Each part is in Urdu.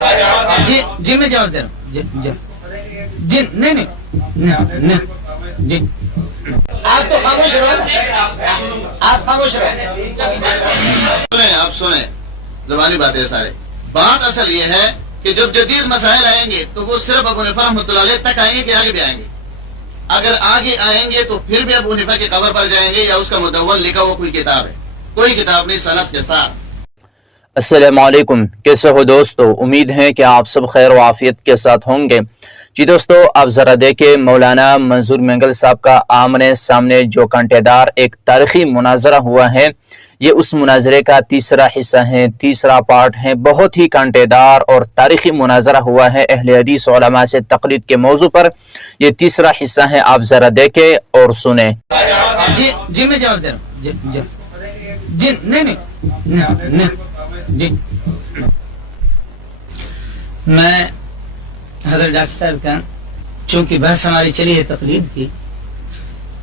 جی میں جواب دے رہا ہوں. جی نہیں جی آپ تو خاموش رہو، آپ خاموش رہو. آپ سنیں، زبانی باتیں سارے. بات اصل یہ ہے کہ جب جدید مسائل آئیں گے تو وہ صرف ابو حنیفہ رحمۃ اللہ علیہ تک آئیں گے کہ آگے بھی آئیں گے. اگر آگے آئیں گے تو پھر بھی ابو حنیفہ کی قبر پر جائیں گے یا اس کا مدون لکھا ہوا کوئی کتاب ہے، کوئی کتاب نہیں سند کے ساتھ. السلام علیکم، کیسے ہو دوستو؟ امید ہے کہ آپ سب خیر و عافیت کے ساتھ ہوں گے. جی دوستو، آپ ذرا دیکھیں مولانا منظور مینگل صاحب کا آمنے سامنے جو کانٹے دار ایک تاریخی مناظرہ ہوا ہے، یہ اس مناظرے کا تیسرا حصہ ہے، تیسرا پارٹ ہے. بہت ہی کانٹے دار اور تاریخی مناظرہ ہوا ہے اہل حدیث علماء سے تقلید کے موضوع پر. یہ تیسرا حصہ ہے، آپ ذرا دیکھیں اور سنیں. جی میں جواب دے رہا ہوں. جی نہیں جی میں حضرت ڈاکٹر صاحب کا، چونکہ بحث ہماری چلی ہے تقلید کی،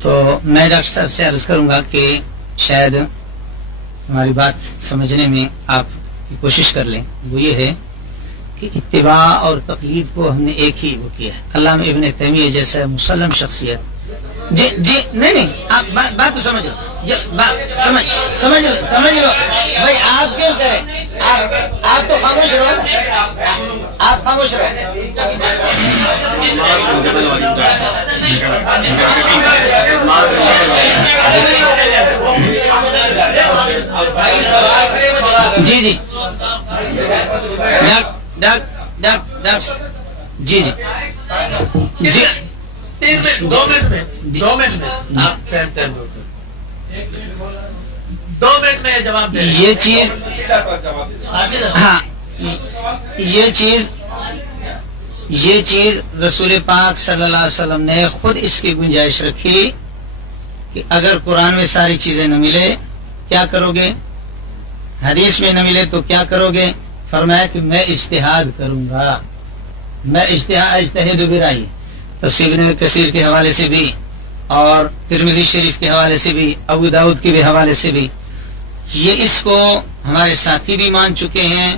تو میں ڈاکٹر صاحب سے عرض کروں گا کہ شاید ہماری بات سمجھنے میں آپ کی کوشش کر لیں. وہ یہ ہے کہ اتباع اور تقلید کو ہم نے ایک ہی وہ کیا ہے. علامہ ابن تیمیہ جیسے مسلم شخصیت. جی نہیں آپ بات تو سمجھ لو. سمجھ لو بھائی، آپ کیوں کریں؟ آپ تو خاموش رہو، آپ خاموش رہو. جی دو منٹ میں جواب دیں. یہ چیز، ہاں یہ چیز رسول پاک صلی اللہ علیہ وسلم نے خود اس کی گنجائش رکھی کہ اگر قرآن میں ساری چیزیں نہ ملے کیا کرو گے، حدیث میں نہ ملے تو کیا کرو گے. فرمایا کہ میں اجتہاد کروں گا. میں اجتہاد برائی تفسیر ابن کثیر کے حوالے سے بھی اور ترمذی شریف کے حوالے سے بھی، ابو داؤد کے بھی حوالے سے بھی، یہ اس کو ہمارے ساتھی بھی مان چکے ہیں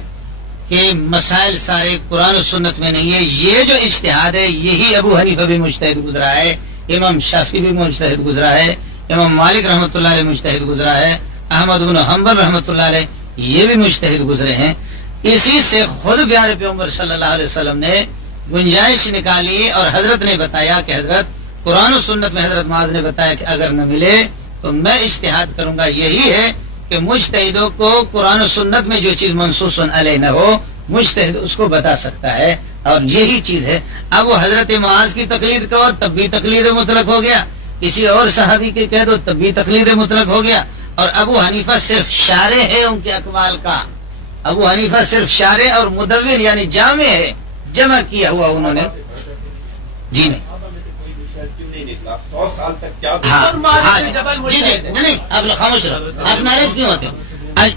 کہ مسائل سارے قرآن و سنت میں نہیں ہے. یہ جو اجتہاد ہے یہی ابو حنیفہ بھی مجتہد گزرا ہے، امام شافعی بھی مجتہد گزرا ہے، امام مالک رحمۃ اللہ علیہ مجتہد گزرا ہے، احمد بن حنبل رحمۃ اللہ علیہ یہ بھی مجتہد گزرے ہیں. اسی سے خود پیارے پیغمبر صلی اللہ علیہ وسلم نے گنجائش نکالی اور حضرت نے بتایا کہ حضرت قرآن و سنت میں حضرت معاذ نے بتایا کہ اگر نہ ملے تو میں اجتہاد کروں گا. یہی ہے کہ مجتہدوں کو قرآن و سنت میں جو چیز منصوص علیہ نہ ہو مجتہد اس کو بتا سکتا ہے، اور یہی چیز ہے. اب وہ حضرت معاذ کی تقلید کرو تب بھی تقلید مطلق ہو گیا، کسی اور صحابی کے کہہ دو تب بھی تقلید مطلق ہو گیا. اور ابو حنیفہ صرف شارح ہے ان کے اقوال کا. ابو حنیفہ صرف شارح اور مدون یعنی جامع ہے، جمع کیا ہوا انہوں نے. جی نہیں نہیں آپ لوگ خاموش رہو، آپ ناراض کیوں ہوتے ہو؟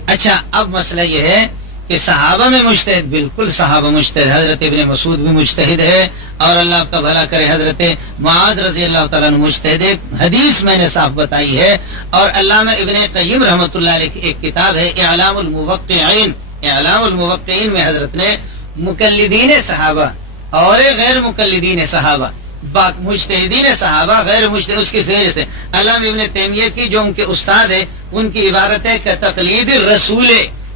اچھا اب مسئلہ یہ ہے کہ صحابہ میں مجتہد، بالکل صحابہ مجتہد، حضرت ابن مسعود بھی مجتہد ہے، اور اللہ آپ کا بھلا کرے حضرت معاذ رضی اللہ تعالیٰ عنہ مجتہد. حدیث میں نے صاف بتائی ہے. اور علامہ ابن قیم رحمۃ اللہ علیہ کی ایک کتاب ہے اعلام الموقعین. اعلام الموقعین میں حضرت نے مقلدین صحابہ اور غیر مقلدین صحابہ، مجتہدین صحابہ، غیر مجتہد، اس کی فہرست ہے. علامہ ابن تیمیہ کی جو ان کے استاد ہے ان کی عبارت ہے کہ تقلید رسول،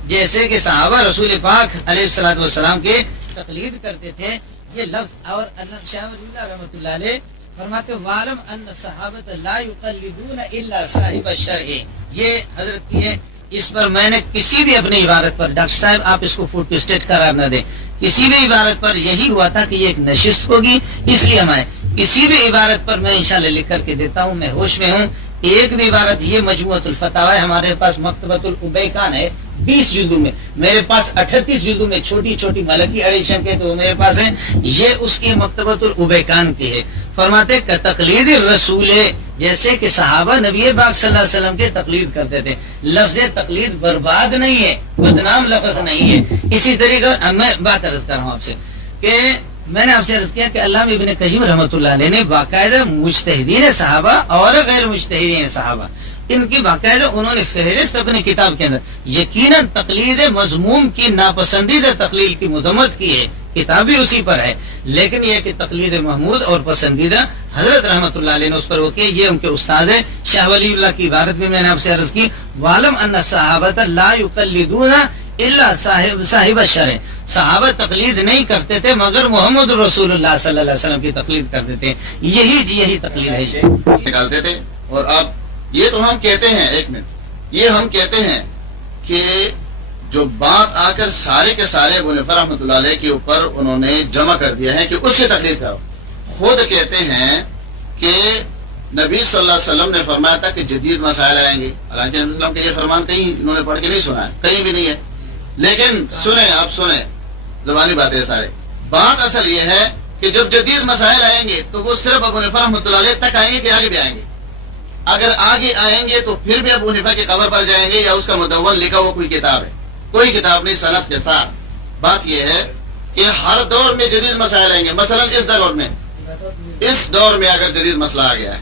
جیسے کہ صحابہ رسول پاک علیہ الصلوۃ والسلام کے تقلید کرتے تھے. یہ لفظ اور شاہ ولی اللہ رحمۃ اللہ علیہ فرماتے وعلم ان الصحابۃ لا یقلدون الا صاحب الشرع. یہ حضرت کی ہے. اس پر میں نے کسی بھی اپنی عبارت پر، ڈاکٹر صاحب آپ اس کو فوٹو اسٹیٹ قرار نہ دیں، کسی بھی عبارت پر یہی ہوا تھا کہ یہ ایک نشست ہوگی اس لیے ہم آئے. کسی بھی عبارت پر میں انشاءاللہ لکھ کر کے دیتا ہوں، میں ہوش میں ہوں. ایک بھی عبارت، یہ مجموعۃ الفتاوی ہے، ہمارے پاس مکتبۃ الابیکان ہے 20 جلدوں میں، میرے پاس 38 جلدوں میں چھوٹی چھوٹی ملکی ایڈیشن کے تو میرے پاس ہیں. یہ اس کی مکتبۃ الابیکان کی ہے. فرماتے کہ تقلید رسول، جیسے کہ صحابہ نبی پاک صلی اللہ علیہ وسلم کے تقلید کرتے تھے. لفظ تقلید برباد نہیں ہے، بدنام لفظ نہیں ہے. اسی طریقے میں بات عرض کر رہا ہوں آپ سے کہ میں نے آپ سے عرض کیا کہ علامہ ابن قیم رحمۃ اللہ علیہ نے باقاعدہ مجتہدین صحابہ اور غیر مجتہدین صحابہ ان کی باقاعدہ انہوں نے فہرست اپنی کتاب کے اندر یقیناً تقلید مذموم کی ناپسندیدہ تقلید کی مذمت کی ہے، کتاب بھی اسی پر ہے، لیکن یہ کہ تقلید محمود اور پسندیدہ حضرت رحمت اللہ علیہ نے اس پر وہ کیا، یہ ان کے استاد ہے۔ شاہ ولی اللہ کی عبارت میں نے آپ سے عرض کی، وَعْلَمْ أَنَّ الصَّحَابَةَ لَا يُقَلِّدُونَ إِلَّا صاحب الشرع، صحابہ تقلید نہیں کرتے تھے مگر محمد رسول اللہ صلی اللہ علیہ وسلم کی تقلید کرتے تھے، یہی تقلید ہے جی۔ نکالتے تھے۔ اور اب یہ تو ہم کہتے ہیں، ایک منٹ، یہ ہم کہتے ہیں کہ جو بات آ کر سارے کے سارے ابو حنیفہ رحمۃ اللہ علیہ کے اوپر انہوں نے جمع کر دیا ہے کہ اس کی تقلید کرو، خود کہتے ہیں کہ نبی صلی اللہ علیہ وسلم نے فرمایا تھا کہ جدید مسائل آئیں گے، حالانکہ نبی صلی اللہ علیہ وسلم کا یہ فرمان کہیں انہوں نے پڑھ کے نہیں سنا ہے، کہیں بھی نہیں ہے، لیکن سنیں، آپ سنیں، زبانی باتیں سارے، بات اصل یہ ہے کہ جب جدید مسائل آئیں گے تو وہ صرف ابو حنیفہ رحمۃ اللہ علیہ تک آئیں گے کہ آگے بھی آئیں گے؟ اگر آگے آئیں گے تو پھر بھی ابو حنیفہ کی قبر پر جائیں گے یا اس کا مدون لکھا ہوا کوئی کتاب ہے؟ کوئی کتاب نہیں سند کے ساتھ۔ بات یہ ہے کہ ہر دور میں جدید مسائل آئیں گے، مثلا اس دور میں اگر جدید مسئلہ آ گیا ہے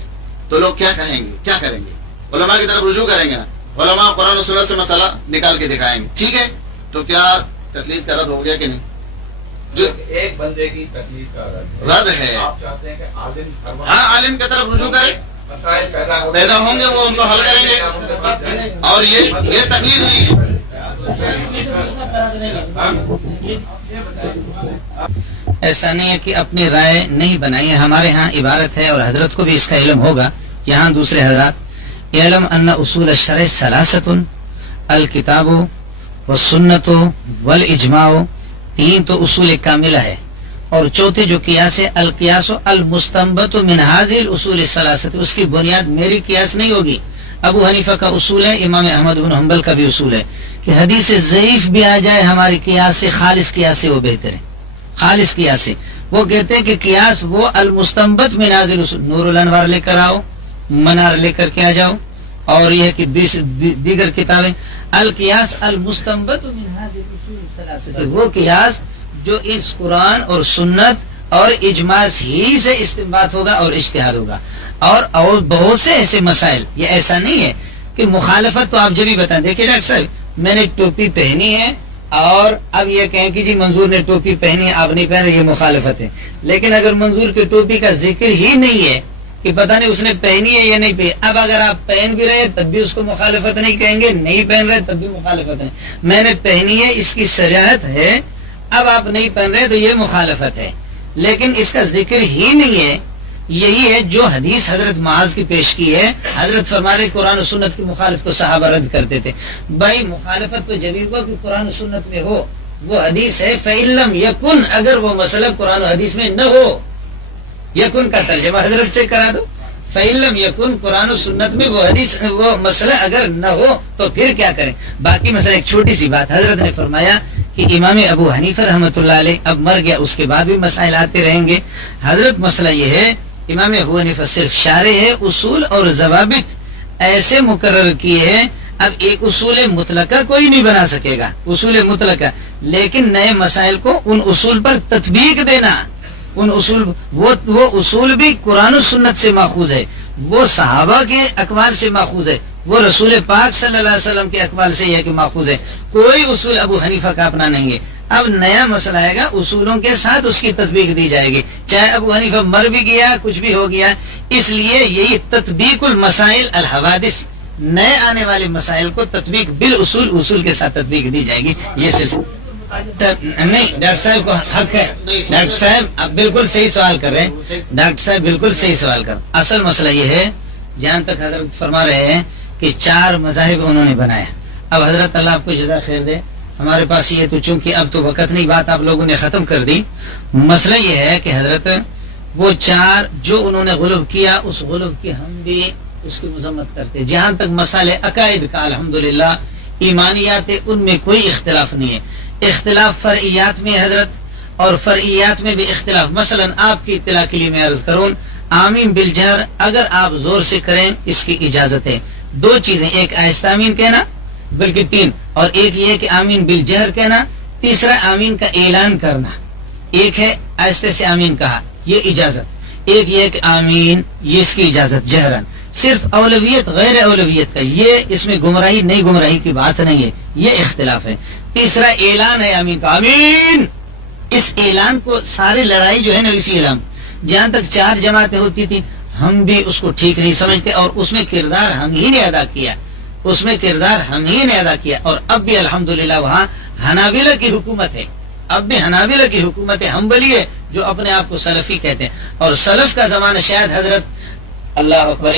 تو لوگ کیا کہیں گے، کیا کریں گے؟ علماء کی طرف رجوع کریں گے نا، علماء قرآن و سنت سے مسئلہ نکال کے دکھائیں گے، ٹھیک ہے؟ تو کیا تقلید کا رد ہو گیا کہ نہیں؟ جو ایک بندے کی تکلیف کا رد ہے، آپ چاہتے ہیں کہ عالم ہاں عالم کی طرف رجوع کریں، مسائل پیدا ہوں گے، وہ ان کو حل کریں گے، اور یہ تقلید نہیں ہے۔ ایسا نہیں ہے کہ اپنی رائے نہیں بنائی ہے، ہمارے ہاں عبارت ہے اور حضرت کو بھی اس کا علم ہوگا، یہاں دوسرے حضرات، علم ان اصول الشرع ثلاثۃ، الکتاب والسنت والاجماع، تین تو اصول کاملہ ہے، اور چوتھے جو قیاس ہے، القیاس المستنبط من هذه الاصول الثلاثه، اس کی بنیاد میری قیاس نہیں ہوگی، ابو حنیفہ کا اصول ہے، امام احمد بن حنبل کا بھی اصول ہے کہ حدیث ضعیف بھی آ جائے ہماری قیاس سے، خالص قیاس سے وہ بہتر ہے، خالص قیاس سے۔ وہ کہتے ہیں کہ قیاس وہ المستنبط من هذه الاصول، نور الانوار لے کر آؤ، منار لے کر کے آ جاؤ، اور یہ کہ دیگر کتابیں، القیاس المستنبط من هذه الاصول الثلاثه، وہ قیاس جو اس قرآن اور سنت اور اجماع ہی سے استنباط ہوگا اور اجتہاد ہوگا، اور بہت سے ایسے مسائل، یہ ایسا نہیں ہے کہ مخالفت تو آپ جب بھی بتائیں، دیکھیے ڈاکٹر صاحب میں نے ٹوپی پہنی ہے اور اب یہ کہیں کہ جی منظور نے ٹوپی پہنی ہے آپ نہیں پہن رہے، یہ مخالفت ہے، لیکن اگر منظور کی ٹوپی کا ذکر ہی نہیں ہے کہ پتہ نہیں اس نے پہنی ہے یا نہیں پہنی، اب اگر آپ پہن بھی رہے تب بھی اس کو مخالفت نہیں کہیں گے، نہیں پہن رہے تب بھی مخالفت نہیں، میں نے پہنی ہے اس کی صراحت ہے، اب آپ نہیں پہن رہے تو یہ مخالفت ہے، لیکن اس کا ذکر ہی نہیں ہے۔ یہی ہے جو حدیث حضرت معاذ کی پیش کی ہے، حضرت فرما رہے قرآن و سنت کی مخالف کو صحابہ رد کرتے تھے، بھائی مخالفت تو جبھی ہو کہ قرآن و سنت میں ہو، وہ حدیث ہے فَإِن لَّمْ يَكُنْ، اگر وہ مسئلہ قرآن و حدیث میں نہ ہو، یکن کا ترجمہ حضرت سے کرا دو، فَإِن لَّمْ يَكُنْ، قرآن و سنت میں وہ حدیث وہ مسئلہ اگر نہ ہو تو پھر کیا کریں؟ باقی مسئلہ ایک چھوٹی سی بات، حضرت نے فرمایا کہ امام ابو حنیفہ رحمۃ اللہ علیہ اب مر گیا، اس کے بعد بھی مسائل آتے رہیں گے، حضرت مسئلہ یہ ہے امام ابو حنیفہ صرف شارح ہے، اصول اور ضوابط ایسے مقرر کیے ہیں، اب ایک اصول مطلقہ کوئی نہیں بنا سکے گا، اصول مطلقہ، لیکن نئے مسائل کو ان اصول پر تطبیق دینا، ان اصول وہ اصول بھی قرآن و سنت سے ماخوذ ہے، وہ صحابہ کے اقوال سے ماخوذ ہے، وہ رسول پاک صلی اللہ علیہ وسلم کے اقوال سے یہ کہ ماخوذ ہے، کوئی اصول ابو حنیفہ کا اپنا نہیں ہے۔ اب نیا مسئلہ آئے گا، اصولوں کے ساتھ اس کی تطبیق دی جائے گی، چاہے ابو حنیفہ مر بھی گیا کچھ بھی ہو گیا، اس لیے یہی تطبیق المسائل الحوادث، نئے آنے والے مسائل کو تطبیق بالاصول، اصول کے ساتھ تطبیق دی جائے گی، یہ سلسلہ نہیں۔ ڈاکٹر صاحب کو حق ہے، ڈاکٹر صاحب آپ بالکل صحیح سوال کر رہے ہیں، ڈاکٹر صاحب بالکل صحیح سوال کر رہے ہیں۔ اصل مسئلہ یہ ہے جہاں تک حضرت فرما رہے ہیں کہ 4 مذاہب انہوں نے بنایا، اب حضرت اللہ آپ کو جزا خیر دے، ہمارے پاس یہ تو چونکہ اب تو وقت نہیں، بات آپ لوگوں نے ختم کر دی، مسئلہ یہ ہے کہ حضرت وہ 4 جو انہوں نے غلو کیا، اس غلو کی ہم بھی اس کی مذمت کرتے، جہاں تک مسئلہ عقائد کا الحمدللہ ایمانیات ان میں کوئی اختلاف نہیں ہے، اختلاف فرعیات میں حضرت، اور فرعیات میں بھی اختلاف، مثلا آپ کی اطلاع کے لیے میں عرض کروں، آمین بالجہر اگر آپ زور سے کریں اس کی اجازت ہے، 2 چیزیں، ایک آہستہ آمین کہنا، بلکہ 3، اور ایک یہ کہ آمین بالجہر کہنا، تیسرا آمین کا اعلان کرنا، ایک ہے آہستہ سے آمین کہا یہ اجازت، ایک یہ کہ آمین یہ اس کی اجازت جہرن، صرف اولویت غیر اولویت کا، یہ اس میں گمراہی نہیں گمراہی کی بات نہیں ہے، یہ اختلاف ہے۔ تیسرا اعلان ہے آمین کا، آمین۔ اس اعلان کو ساری لڑائی جو ہے نا اسی اعلان، جہاں تک 4 جماعتیں ہوتی تھی ہم بھی اس کو ٹھیک نہیں سمجھتے، اور اس میں کردار ہم ہی نے ادا کیا، اس میں کردار ہم ہی نے ادا کیا، اور اب بھی الحمدللہ وہاں حنابلہ کی حکومت ہے، اب بھی حنابلہ کی حکومت ہے، حنبلی ہے جو اپنے آپ کو سلفی کہتے ہیں، اور سلف کا زمانہ شاید حضرت اللہ اکبر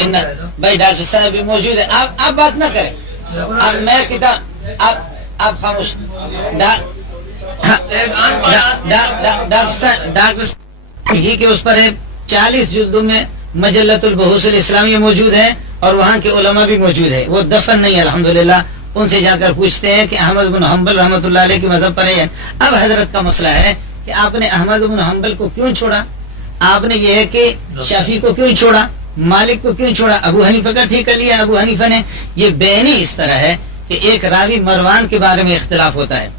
بھائی ڈاکٹر صاحب بھی موجود ہے، آپ بات نہ کریں، اب میں کتاب آپ خاموش، ڈاکٹر ہی کے اس پر ہے 40 جلدوں میں مجلۃ البحوث الاسلامیہ موجود ہے، اور وہاں کے علماء بھی موجود ہے، وہ دفن نہیں الحمدللہ، ان سے جا کر پوچھتے ہیں کہ احمد بن حنبل رحمۃ اللہ علیہ کے مذہب پر ہے۔ اب حضرت کا مسئلہ ہے کہ آپ نے احمد بن حنبل کو کیوں چھوڑا، آپ نے یہ ہے کہ شافعی کو کیوں چھوڑا، مالک کو کیوں چھوڑا، ابو حنیفہ کا ٹھیک کر لیا ابو حنیفہ نے۔ یہ بینی اس طرح ہے کہ ایک راوی مروان کے بارے میں اختلاف ہوتا ہے،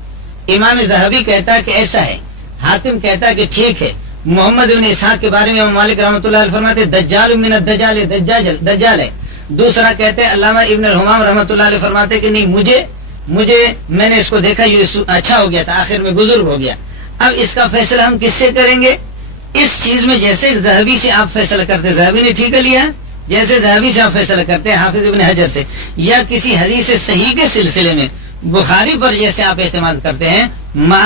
امام ذہبی کہتا ہے کہ ایسا ہے، حاتم کہتا ہے کہ ٹھیک ہے، محمد بن اسحاق کے بارے میں امام مالک رحمۃ اللہ علیہ فرماتے دجال من الدجال، دجال ہے، دوسرا کہتے ہیں علامہ ابن الحمام رحمۃ اللہ علیہ فرماتے کہ نہیں، مجھے میں نے اس کو دیکھا یہ اچھا ہو گیا تھا، آخر میں بزرگ ہو گیا۔ اب اس کا فیصلہ ہم کس سے کریں گے؟ اس چیز میں جیسے ذہبی سے آپ فیصلہ کرتے، ذہبی نے ٹھیک لیا، جیسے ذہبی سے آپ فیصلہ کرتے ہیں حافظ ابن حجر سے، یا کسی حدیث صحیح کے سلسلے میں بخاری پر جیسے آپ اعتماد کرتے ہیں،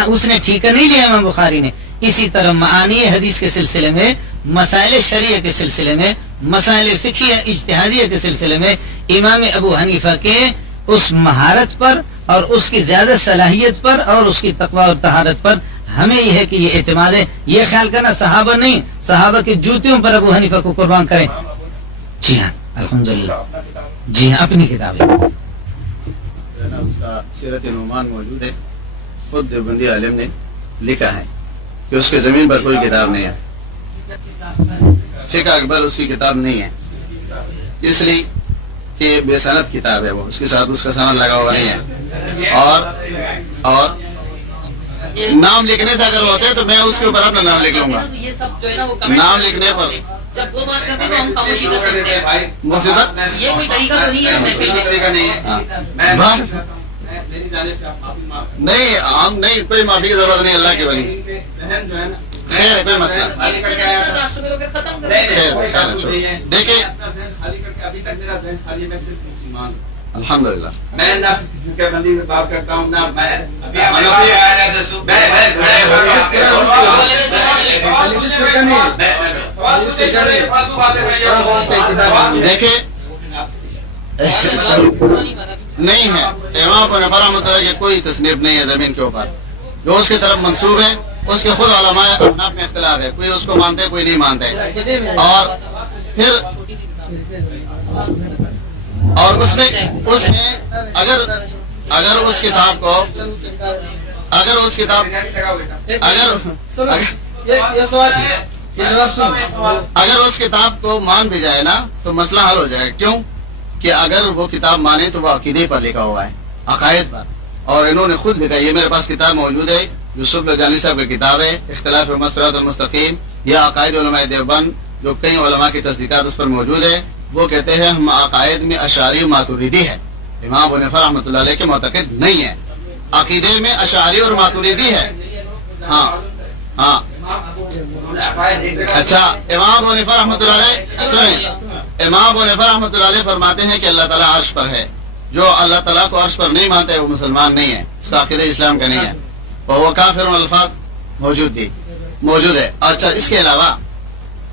اس نے ٹھیک نہیں لیا امام بخاری نے، اسی طرح معانی حدیث کے سلسلے میں، مسائل شریعہ کے سلسلے میں، مسائل فقہیہ اجتہادیہ کے سلسلے میں امام ابو حنیفہ کے اس مہارت پر اور اس کی زیادہ صلاحیت پر اور اس کی تقوی اور طہارت پر ہمیں یہ ہے کہ یہ اعتماد ہے۔ یہ خیال کرنا صحابہ نہیں، صحابہ کی جوتیوں پر ابو حنیفہ کو قربان کریں۔ جی ہاں الحمدللہ، جی ہاں اپنی کتاب ہے، اس کا سیرت نعمان موجود ہے، خود دیوبندی عالم نے لکھا ہے کہ اس کے زمین پر کوئی کتاب نہیں ہے، فقہ اکبر اس کی کتاب نہیں ہے، اس لیے کہ بے سند کتاب ہے، وہ اس کے ساتھ اس کا سند لگا ہوا نہیں ہے، اور نام لکھنے سے اگر ہوتے تو میں اس کے اوپر اپنا نام لکھ لوں گا، یہ سب جو ہے نا وہ نام لکھنے پر جب وہ بات کرتے ہیں تو ہم خاموشی کر سکتے ہیں، مصیبت یہ کوئی طریقہ تو نہیں ہے محفل میں۔ نہیں، ہم نہیں، کوئی معافی کی ضرورت نہیں، اللہ کے ولی خیر ہے، کوئی مسئلہ ختم کر دیکھیں الحمدللہ میں نہ بندی میں بات کرتا ہوں، نہ میں دیکھیں نہیں ہے، امام کو نفر رحمۃ اللہ کی کوئی تصنیف نہیں ہے زمین کے اوپر، جو اس کی طرف منسوب ہے اس کے خود علماء اپنا میں اختلاف ہے، کوئی اس کو مانتے کوئی نہیں مانتے، اور پھر اور اس میں اگر اس کتاب کو اگر اس کتاب کو مان بھی جائے نا تو مسئلہ حل ہو جائے گا، کیوں کہ اگر وہ کتاب مانے تو وہ عقیدے پر لکھا ہوا ہے، عقائد پر، اور انہوں نے خود لکھا، یہ میرے پاس کتاب موجود ہے، یوسف لجانی صاحب کی کتاب ہے اختلاف مسرات المستقیم، یہ عقائد علماء دیوبند، جو کئی علماء کی تصدیقات اس پر موجود ہے، وہ کہتے ہیں ہم عقائد میں اشعری و ماتریدی ہے، امام ابو حنیفہ رحمۃ اللہ علیہ کے معتقد نہیں ہے، عقیدے میں اشعری اور ماتریدی ہے۔ ہاں اچھا، امام ابو حنیفہ رحمۃ اللہ علیہ سنیں، امام ابو حنیفہ رحمۃ اللہ علیہ فرماتے ہیں کہ اللہ تعالیٰ عرش پر ہے، جو اللہ تعالیٰ کو عرش پر نہیں مانتا ہے وہ مسلمان نہیں ہے، اس کا عقیدہ اسلام کا نہیں ہے، اور وہ کافر الفاظ موجود ہے۔ اچھا، اس کے علاوہ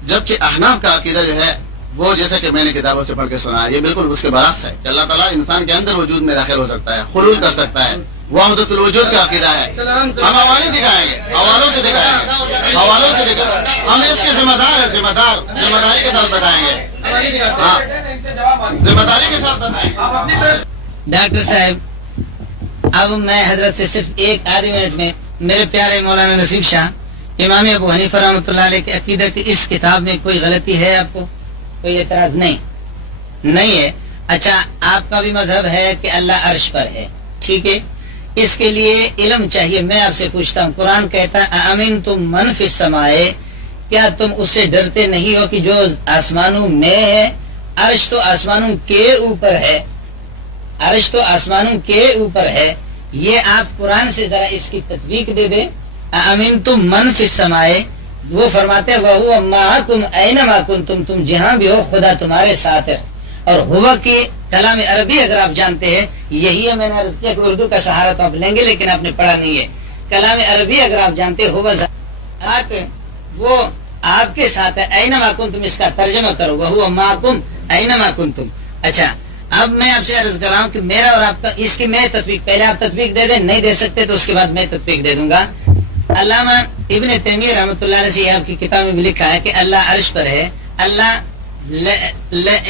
جبکہ احناف کا عقیدہ جو ہے وہ جیسا کہ میں نے کتابوں سے پڑھ کے سنا ہے، یہ بالکل اس کے برعکس ہے کہ اللہ تعالیٰ انسان کے اندر وجود میں داخل ہو سکتا ہے، خلول کر سکتا ہے، وحدت الوجود کا عقیدہ ہے۔ ہم حوالے دکھائیں گے، حوالوں سے دکھائیں گے، ہم اس کے ذمہ دار ہیں، ذمہ داری کے ساتھ بتائیں گے، ہاں ذمہ داری کے ساتھ بتائیں گے۔ ڈاکٹر صاحب اب میں حضرت سے صرف ایک آدھی منٹ میں، میرے پیارے مولانا نصیب شاہ، امام ابو حنیفہ رحمۃ اللہ علیہ کے عقیدہ کی اس کتاب میں کوئی غلطی ہے؟ آپ کو کوئی اعتراض نہیں ہے؟ اچھا، آپ کا بھی مذہب ہے کہ اللہ عرش پر ہے، ٹھیک ہے، اس کے لیے علم چاہیے۔ میں آپ سے پوچھتا ہوں، قرآن کہتا امین تم من فی السماء، کیا تم اس سے ڈرتے نہیں ہو کہ جو آسمانوں میں ہے؟ عرش تو آسمانوں کے اوپر ہے، عرش تو آسمانوں کے اوپر ہے. یہ آپ قرآن سے ذرا اس کی تطبیق دے دیں. امنتم من فی السماء، وہ فرماتے ہیں وَهُوَ مَعَكُمْ أَيْنَمَا كُنْتُمْ، تم جہاں بھی ہو خدا تمہارے ساتھ ہے. اور ہوا کی کلام عربی اگر آپ جانتے ہیں، یہی ہے میں نے عرض کیا کہ اردو کا سہارا تو آپ لیں گے لیکن آپ نے پڑھا نہیں ہے. کلام عربی اگر آپ جانتے ہوا وہ آپ کے ساتھ ہے. اینما کنتم اس کا ترجمہ کرو وَهُوَ مَعَكُمْ أَيْنَمَا كُنْتُمْ. اچھا اب میں آپ سے عرض کر رہا ہوں کہ میرا اور آپ کا اس کی میں تطبیق، پہلے آپ تطبیق دے دیں، نہیں دے سکتے تو اس کے بعد میں تطبیق دے دوں گا. علامہ ابن تیمیہ رحمۃ اللہ علیہ سے آپ کی کتاب میں بھی لکھا ہے کہ اللہ عرش پر ہے، اللہ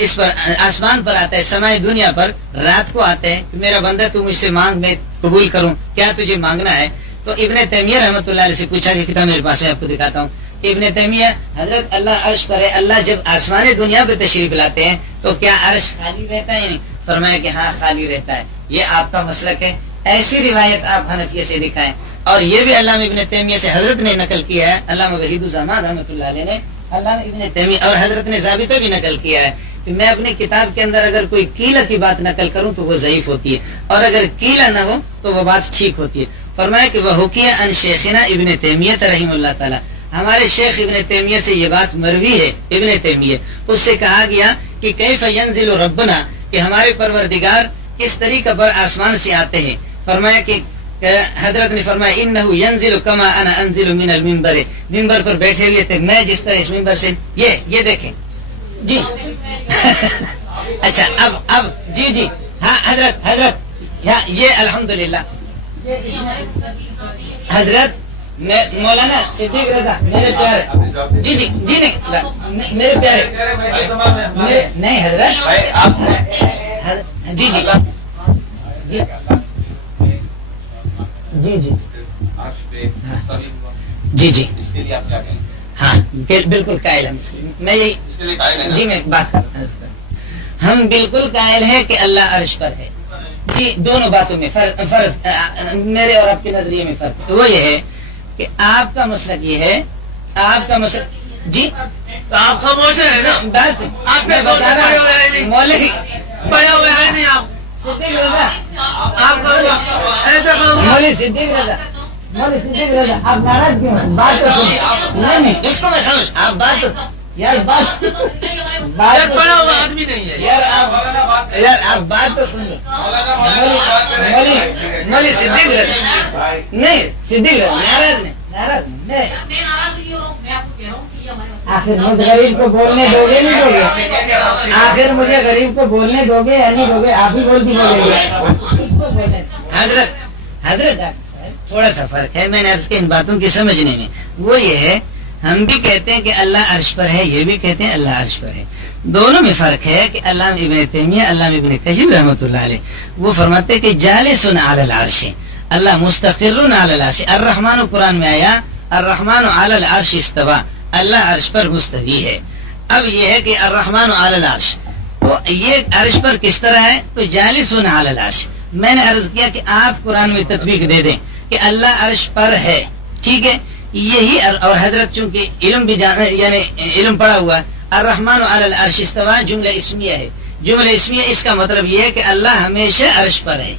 اس پر آسمان پر آتا ہے، سمائے دنیا پر رات کو آتا ہے کہ میرا بندہ تو مجھ سے مانگ میں قبول کروں، کیا تجھے مانگنا ہے؟ تو ابن تیمیہ رحمۃ اللہ علیہ سے پوچھا کہ کتاب میرے پاس ہے، آپ کو دکھاتا ہوں. ابن تیمیہ حضرت اللہ عرش پر ہے، اللہ جب آسمان دنیا پہ تشریف لاتے ہیں تو کیا عرش خالی رہتا ہے؟ نہیں، فرمایا کہ ہاں خالی رہتا ہے. یہ آپ کا مسلک ہے، ایسی روایت آپ حنفیہ سے دکھائیں. اور یہ بھی علامہ ابن تیمیہ سے حضرت نے نقل کیا ہے، علامہ وحید الزمان رحمۃ اللہ علیہ نے علامہ ابن تیمیہ اور حضرت نے ثابتہ بھی نقل کیا ہے کہ میں اپنی کتاب کے اندر اگر کوئی قیلہ کی بات نقل کروں تو وہ ضعیف ہوتی ہے، اور اگر قیلہ نہ ہو تو وہ بات ٹھیک ہوتی ہے. فرمایا کہ وہ حکیہ ان شیخنا ابن تیمیہ رحمہ اللہ تعالی، ہمارے شیخ ابن تیمیہ سے یہ بات مروی ہے. ابن تیمیہ اس سے کہا گیا کہ کیف ینزل ربنا، کہ ہمارے پروردگار اس طریقہ پر آسمان سے آتے ہیں. فرمایا کہ حضرت نے فرمایا انہ ینزل کما انا انزل من المنبر، منبر پر بیٹھے ہوئے تھے میں جس طرح اس منبر سے. یہ دیکھیں جی اچھا اب جی ہاں حضرت یہ الحمدللہ حضرت مولانا صدیق رضا میرے پیارے جی نہیں میرے پیارے نہیں حضرت جی ہاں بالکل قائل ہم میں یہی جی میں بات ہم بالکل قائل ہیں کہ اللہ عرش پر ہے. جی دونوں باتوں میں فرض میرے اور آپ کے نظریے میں فرق وہ یہ ہے کہ آپ کا مسلک یہ ہے، آپ کا مسلک جی آپ خاموش ہیں نا، آپ میں بتا رہا مولوی بڑے ہوئے ہیں نہیں آپ صدیق رضا، آپ مولوی صدیق رضا آپ ناراض کیوں ہیں؟ بات تو سنیں. نہیں اس کو میں سمجھ، آپ بات تو یار بات بڑا ہوا آدمی نہیں ہے یار آپ بات تو سن لو. مولوی صدیق رضا نہیں، صدیق رضا ناراض نہیں. آخر مجھے غریب کو بولنے دو گے نہیں دو گے؟ آخر مجھے غریب کو بولنے دو گے یا نہیں دو گے؟ آپ ہی بول دی بولیں گے. حضرت تھوڑا سا فرق ہے، میں نے عرض کیا ان باتوں کی سمجھنے میں. وہ یہ ہے ہم بھی کہتے ہیں کہ اللہ عرش پر ہے، یہ بھی کہتے ہیں اللہ عرش پر ہے. دونوں میں فرق ہے کہ علامہ ابن تیمیہ علامہ ابن قیم رحمۃ اللہ علیہ وہ فرماتے ہیں کہ جالسٌ علی العرش، اللہ مستقر علی العرش. الرحمن قرآن میں آیا الرحمن علی العرش استوى، اللہ عرش پر مستوی ہے. اب یہ ہے کہ الرحمن علی العرش، تو یہ عرش پر کس طرح ہے؟ تو جالسٌ علی العرش. میں نے عرض کیا کہ آپ قرآن میں تطبیق دے دیں کہ اللہ عرش پر ہے، ٹھیک ہے. یہی اور حضرت چونکہ علم بھی یعنی علم پڑا ہوا ہے. الرحمن علی العرش استوى جملہ اسمیہ ہے. جملہ اسمیہ اس کا مطلب یہ ہے کہ اللہ ہمیشہ عرش پر ہے،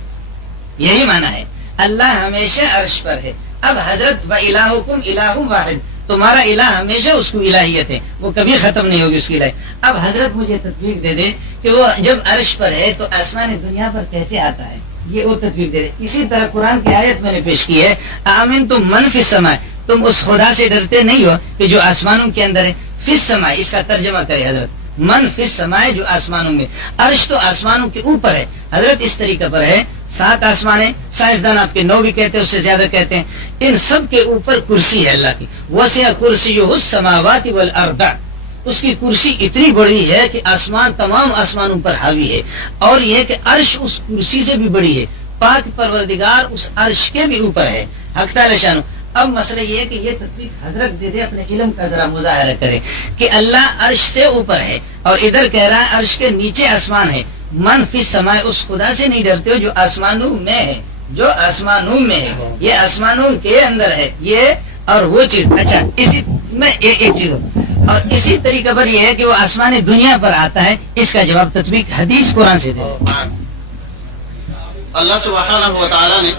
یہی معنی ہے اللہ ہمیشہ عرش پر ہے. اب حضرت وَإِلَٰهُكُمْ إِلَٰهٌ وَاحِدٌ، تمہارا الہ ہمیشہ اس کو الہیت ہے، وہ کبھی ختم نہیں ہوگی اس کی الہیت. اب حضرت مجھے تطبیق دے دے کہ وہ جب عرش پر ہے تو آسمان دنیا پر کیسے آتا ہے، یہ وہ تطبیق دے دے. اسی طرح قرآن کی آیت میں نے پیش کی ہے آمنتم من فی السماء، تم اس خدا سے ڈرتے نہیں ہو کہ جو آسمانوں کے اندر ہے. فی السماء اس کا ترجمہ کرے حضرت، من فی السماء جو آسمانوں میں، عرش تو آسمانوں کے اوپر ہے. حضرت اس طریقہ پر ہے 7 آسمان ہیں، سائنسدان آپ کے 9 بھی کہتے ہیں، اس سے زیادہ کہتے ہیں. ان سب کے اوپر کرسی ہے اللہ کی. وسع کرسیہ السماوات والارض، اس کی کرسی اتنی بڑی ہے کہ آسمان تمام آسمانوں پر حاوی ہے. اور یہ کہ عرش اس کرسی سے بھی بڑی ہے. پاک پروردگار اس عرش کے بھی اوپر ہے حق تعالی شانہ. اب مسئلہ یہ ہے کہ یہ تطبیق حضرت دے دے، اپنے علم کا ذرا مظاہرہ کرے کہ اللہ عرش سے اوپر ہے اور ادھر کہہ رہا ہے عرش کے نیچے آسمان ہے. من فی السماء، اس خدا سے نہیں ڈرتے ہو جو آسمانوں میں ہے، جو آسمانوں میں ہے، یہ آسمانوں کے اندر ہے یہ اور وہ چیز. اچھا اسی میں ایک چیز اور اسی طریقے پر یہ ہے کہ وہ آسمانی دنیا پر آتا ہے، اس کا جواب تطبیق حدیث قرآن سے دے۔ اللہ سبحانہ و تعالیٰ نے،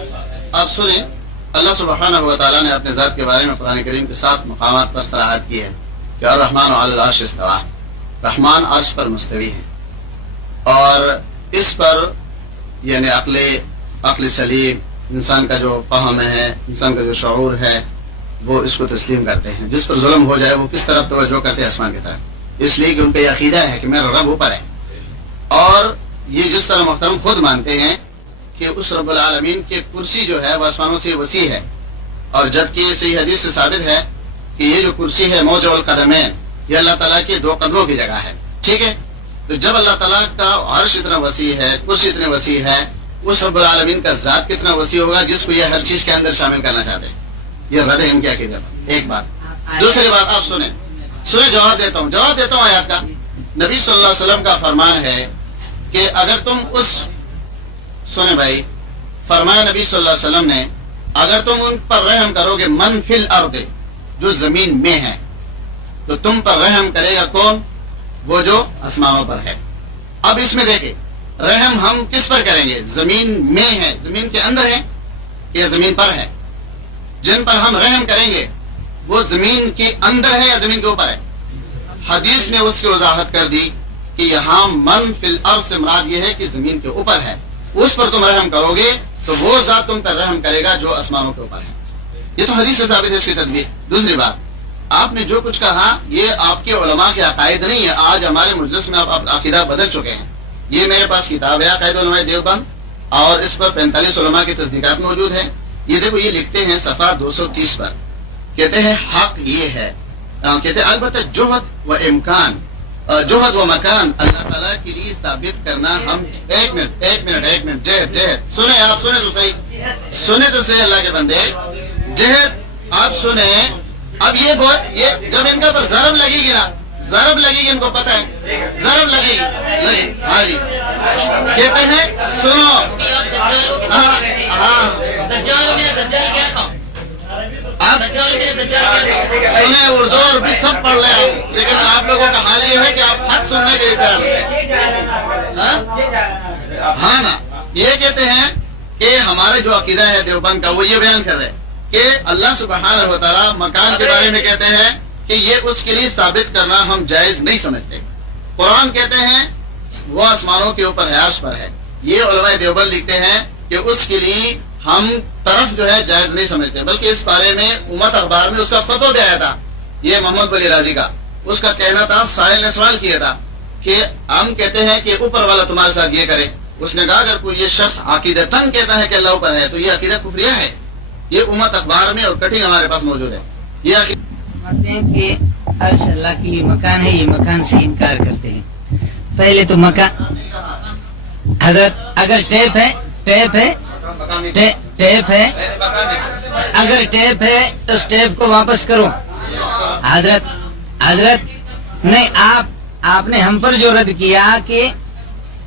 آپ سنیں، اللہ سبحانہ و تعالیٰ نے اپنے ذات کے بارے میں قرآن کریم کے 7 مقامات پر صراحت کی ہے کہ الرحمن علی العرش استویٰ، رحمان عرش پر مستوی ہے، اور اس پر یعنی عقل سلیم، انسان کا جو فہم ہے، انسان کا جو شعور ہے، وہ اس کو تسلیم کرتے ہیں۔ جس پر ظلم ہو جائے وہ کس طرف توجہ کرتے ہیں؟ آسمان کی طرف، اس لیے کہ ان کا یہ عقیدہ ہے کہ میرا رب اوپر ہے۔ اور یہ جس طرح محترم خود مانتے ہیں کہ اس رب العالمین کی کرسی جو ہے وہ آسمانوں سے وسیع ہے، اور جبکہ یہ صحیح حدیث سے ثابت ہے کہ یہ جو کرسی ہے موضع القدمین، یہ اللہ تعالیٰ کے 2 قدموں کی جگہ ہے، ٹھیک ہے؟ تو جب اللہ تعالیٰ کا عرش اتنا وسیع ہے، کرسی اتنے وسیع ہے، اس رب العالمین کا ذات کتنا وسیع ہوگا جس کو یہ ہر چیز کے اندر شامل کرنا چاہتے ہیں۔ یہ رد ہے ان کے عقیدے پر، ایک بات۔ دوسری بات آپ سنیں جواب دیتا ہوں آیات کا۔ نبی صلی اللہ علیہ وسلم کا فرمان ہے کہ اگر تم سنیں بھائی، فرمایا نبی صلی اللہ علیہ وسلم نے، اگر تم ان پر رحم کرو گے، من فی الارض، جو زمین میں ہے، تو تم پر رحم کرے گا کون؟ وہ جو آسمانوں پر ہے۔ اب اس میں دیکھیں، رحم ہم کس پر کریں گے؟ زمین میں ہے، زمین کے اندر ہے یا زمین پر ہے؟ جن پر ہم رحم کریں گے وہ زمین کے اندر ہے یا زمین کے اوپر ہے؟ حدیث نے اس کی وضاحت کر دی کہ یہاں من فی الارض سے مراد یہ ہے کہ زمین کے اوپر ہے، اس پر تم رحم کرو گے تو وہ ذات تم پر رحم کرے گا جو آسمانوں کے اوپر ہے۔ یہ تو حدیث سے ثابت ہے اس کی تدبیر۔ دوسری بات، آپ نے جو کچھ کہا یہ آپ کے علماء کے عقائد نہیں ہے، آج ہمارے مجلس میں آپ عقیدہ بدل چکے ہیں۔ یہ میرے پاس کتاب ہے عقائد علماء دیوبند، اور اس پر 45 علماء کی تصدیقات موجود ہیں۔ یہ دیکھو، یہ لکھتے ہیں صفحہ 230 پر، کہتے ہیں حق یہ ہے، کہتے ہیں البتہ جوہد و امکان، جوہد و مکان اللہ تعالیٰ کے لیے ثابت کرنا ہم ایک منٹ جہد سنیں، آپ سنیں تو صحیح اللہ کے بندے، جہد آپ سنیں۔ اب یہ جب ان کا پر ضرب لگے گی نا، ضرب لگے گی، ان کو پتہ ہے ضرب لگے گی، ہاں جی، کہتے ہیں سنو، سنیں اردو اور بھی سب پڑھ رہے ہیں، لیکن آپ لوگوں کا حال یہ ہے کہ آپ حق سننے کے لیے، ہاں نا، یہ کہتے ہیں کہ ہمارے جو عقیدہ ہے دیوبند کا وہ یہ بیان کر رہے ہیں کہ اللہ سبحانہ و تعالیٰ مکان کے بارے میں کہتے ہیں کہ یہ اس کے لیے ثابت کرنا ہم جائز نہیں سمجھتے۔ قرآن کہتے ہیں وہ آسمانوں کے اوپر ہے، عرش پر ہے۔ یہ علماء دیوبند لکھتے ہیں کہ اس کے لیے ہم طرف جو ہے جائز نہیں سمجھتے، بلکہ اس بارے میں امت اخبار میں اس کا فتویٰ بھی آیا تھا، یہ محمد بلی راضی کا، اس کا کہنا تھا، سائل نے سوال کیا تھا کہ ہم کہتے ہیں کہ اوپر والا تمہارے ساتھ یہ کرے، اس نے کہا اگر کوئی یہ شخص عقیدتاً کہتا ہے کہ اللہ اوپر ہے تو یہ عقیدہ کفریہ ہے۔ یہ امت اخبار میں اور کٹنگ ہمارے پاس موجود ہے۔ یہ فرماتے ہیں کہ عرش اللہ کی یہ مکان ہے، یہ مکان سے انکار کرتے ہیں۔ پہلے تو مکان حضرت اگر ٹیپ ہے اگر ٹیپ ہے تو اس ٹیپ کو واپس کرو۔ حضرت نہیں، آپ نے ہم پر جو رد کیا کہ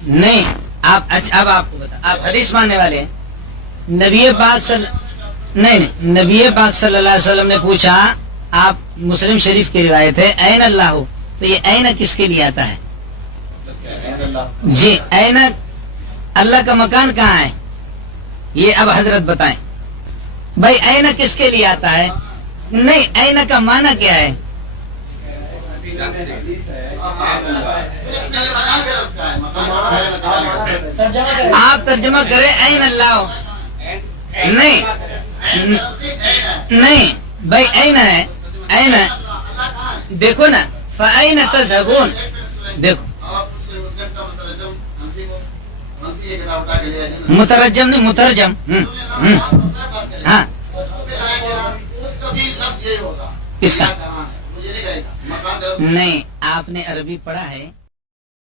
نہیں، اب آپ کو بتا، آپ حدیث ماننے والے ہیں۔ نبی پاک صلی اللہ علیہ وسلم نے پوچھا، آپ مسلم شریف کی روایت ہے، این اللہ ہو، تو یہ این کس کے لیے آتا ہے؟ جی، این اللہ کا مکان کہاں ہے؟ یہ اب حضرت بتائیں بھائی، این کس کے لیے آتا ہے؟ نہیں، این کا معنی کیا ہے؟ آپ ترجمہ کریں این اللہ ہو۔ نہیں بھائی، این ہے، این دیکھو نا، فَأَيْنَ تَذْهَبُونَ، دیکھو مترجم نہیں، مترجم، ہاں، کس کا؟ نہیں، آپ نے عربی پڑھا ہے؟